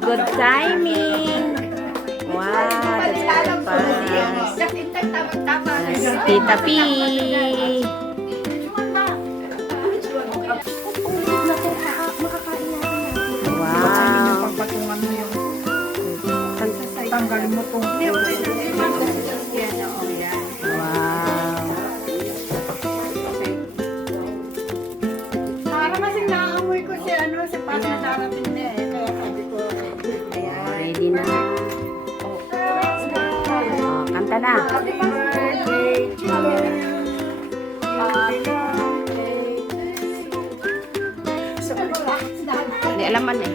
Good timing. Wow, that's fast. Tita P. Wow. Pagpatungan mo yung tanggalin mo itong Wow. para kasing naamoy ko si si Pat na darating na kaya sabi ko Ready na. Oh, kanta na. Happy birthday to you. Hindi alaman eh.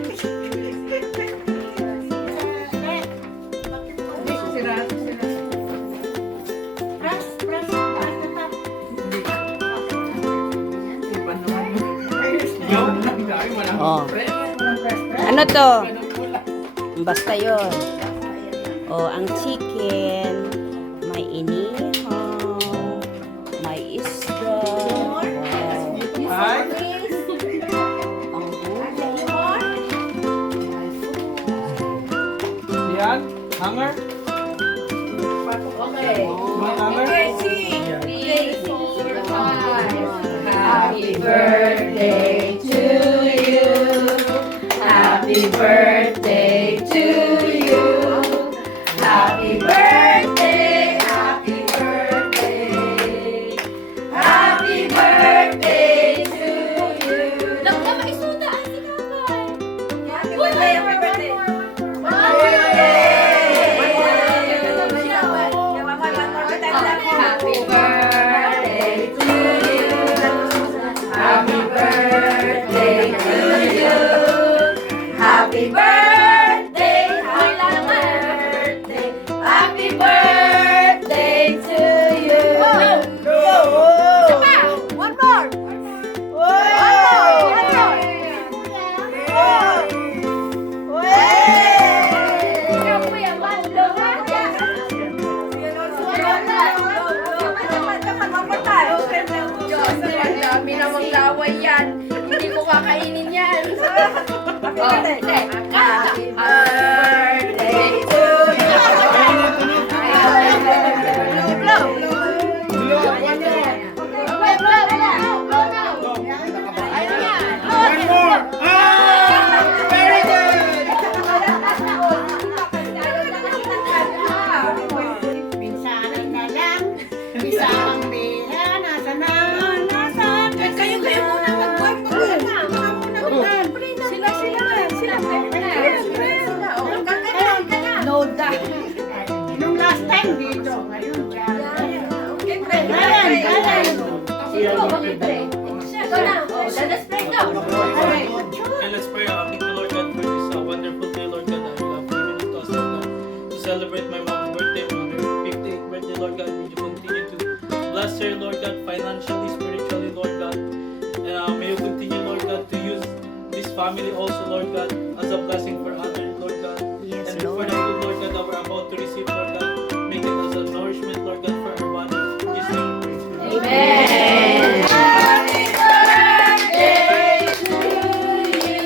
Oh. Ano to? Basta yun. Oh, ang chicken, may inihaw, may isda. Oh. Ang gulay. Yan, hanger. Okay. Hanger. Happy birthday to you. Happy birthday to you. Happy birthday, happy birthday. Happy birthday to you. Happy birthday, happy birthday. Happy birthday to you. Happy birthday to you. Happy birthday, happy birthday, happy birthday to you. One more. Dami namang laway yan. Hindi ko kakainin yan. Happy birthday to you. One more. Very good. Minsanan na lang, isang biha, nasa na, nasa. Kayo muna mag-work. Sila. No doubt. Nung last time dito, ngayon dyan. And let's pray. Thank you, Lord God, for this wonderful day, Lord God, that you have given it to us, Lord God, to celebrate my mom's birthday, on her 58th birthday, Lord God. Would you continue to bless her, Lord God, financially, spiritually, Lord God. And may you continue, Lord God, to use this family also, Lord God, as a blessing for others, Lord God. Yes, And for the good, Lord God, that we're about to receive, Lord God, make it as a nourishment, Lord God, for our body. In Jesus' name we pray. Amen. Happy birthday to you.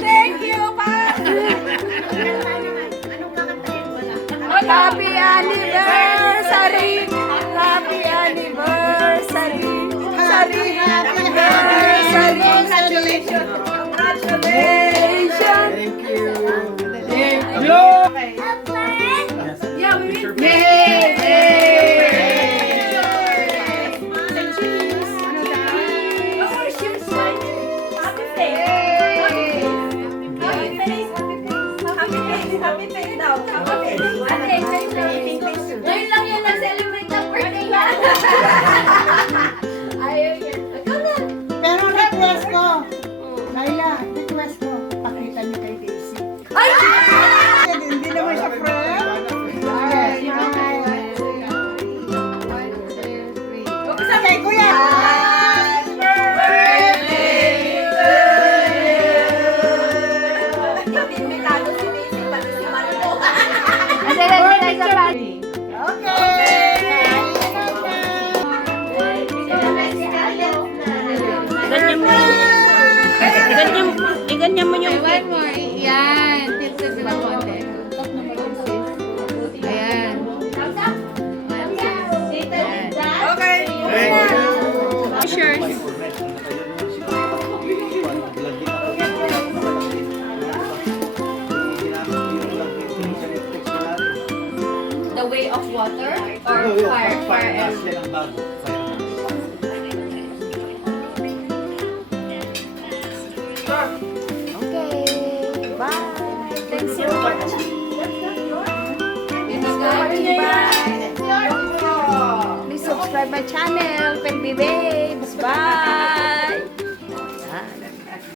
Thank you, Pa. Happy anniversary. Happy anniversary. Happy anniversary. Congratulations. Congratulations. Thank you. Ngayon lang yan nag-celebrate ng birthday niya. Ayaw yan. Ikaw na. Pero request ko, Laila, request ko, pakita niyo kay Daisy. Ay! Hindi naman siya friend. Kay Kuya. Happy birthday to you. Hindi may talo si Daisy, pati si Marlo. Asa lang sila sa The way of water or fire? Fire and Yan ang bago. Okay. Bye. Thanks for watching. Bye. Please subscribe my channel, Penby Babes. Bye.